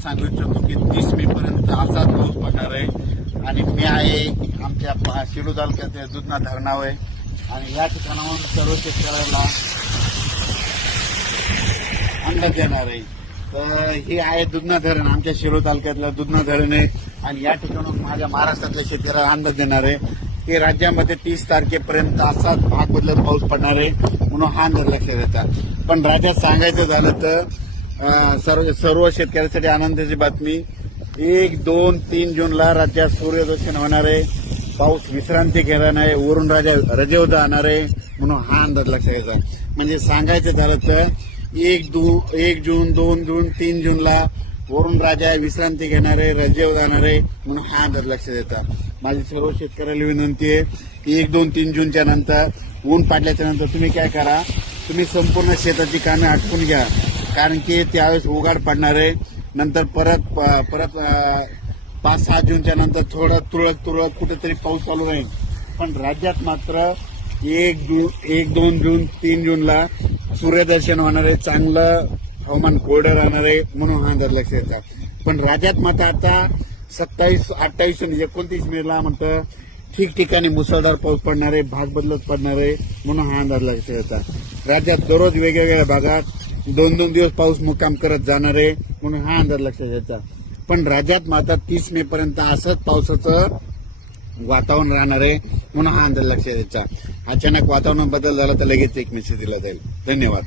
सांगू इच्छितो की तीस मे पर्यंत असाच पाऊस पडणार आहे. आणि मी आहे आमच्या पा- शिरू तालुक्याच्या दुधना धरणावर आहे आणि या ठिकाणाहून सर्व शेतकऱ्याला अंदाज देणार आहे. तर हे आहे दुधना धरण आमच्या शिरो तालुक्यातलं दुधना धरण आहे. आणि या ठिकाणून माझ्या महाराष्ट्रातल्या शेतकऱ्याला अंदाज देणार आहे. की राज्यामध्ये तीस तारखेपर्यंत असाच भाग बदलत पाऊस पडणार आहे. म्हणून हा निर्लक्ष देतात पण राज्यात सांगायचं झालं तर सर्व सर्व शेतकऱ्यांसाठी आनंदाची बातमी. एक दोन तीन जूनला राज्यात सूर्यदर्शन होणार आहे. पाऊस विश्रांती घेणार आहे. वरून राजा रजेवर जाणार आहे. म्हणून हा अंदाज लक्षात घ्यायचा. म्हणजे सांगायचं झालं तर एक दू एक जून दोन जून तीन जूनला वरून राजा विश्रांती घेणार आहे. रजेवर जाणार आहे. म्हणून हा अंदाज लक्षात येतात माझी सर्व शेतकऱ्याला विनंती आहे की एक दोन तीन जूनच्या नंतर ऊन पाडल्याच्या नंतर तुम्ही काय करा? तुम्ही संपूर्ण शेताची कामे आटपून घ्या. कारण की त्यावेळेस उघाड पडणार आहे. नंतर परत परत पाच सहा जूनच्या नंतर थोडं तुरळक तुरळक कुठेतरी पाऊस चालू राहील. पण राज्यात मात्र एक जून एक दोन जून तीन जूनला सूर्यदर्शन होणार आहे. चांगलं हवामान कोरडं राहणार आहे म्हणून हा दर लक्ष येतात पण राज्यात मात्र आता सत्तावीस अठ्ठावीस आणि एकोणतीस मेला म्हणतं ठिकठिकाणी मुसळधार पाऊस पडणार आहे. भाग बदलत पडणार आहे म्हणून हा अंदाज लक्षात येतात राज्यात दररोज वेगवेगळ्या भागात दोन दोन दिवस पाऊस मुक्काम करत जाणार आहे म्हणून हा अंदाज लक्षात घ्यायचा. पण राज्यात मात्र तीस मे पर्यंत असंच पावसाचं वातावरण राहणार आहे म्हणून हा अंदाज लक्षात यायचा अचानक वातावरण बदल झाला तर लगेच एक मेसेज दिला जाईल. धन्यवाद.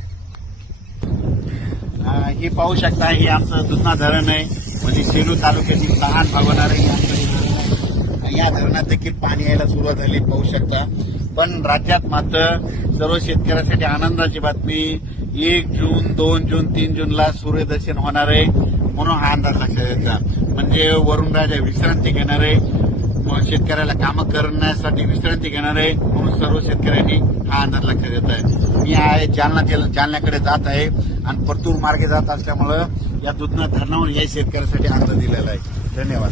हे ही पाहू शकता हे आमचं दुधना धरण आहे. म्हणजे सेलू तालुक्यातील लहान भागवणार आहे धरण या धरणात देखील पाणी यायला सुरुवात झाली पाहू शकता. पण राज्यात मात्र सर्व शेतकऱ्यांसाठी आनंदाची बातमी. एक जून दोन जून तीन जूनला सूर्यदर्शन होणार आहे म्हणून हा अंदाज लक्षात यायचा म्हणजे वरुण राजा विश्रांती घेणार आहे शेतकऱ्याला कामं करण्यासाठी विश्रांती घेणार आहे म्हणून सर्व शेतकऱ्यांनी हा अंदाज लक्षात येत आहे मी आहे जालना जालन्याकडे जात आहे आणि परतूर मार्गे जात असल्यामुळं या दुधना धरणावर या शेतकऱ्यासाठी अंदाज दिलेला आहे. धन्यवाद.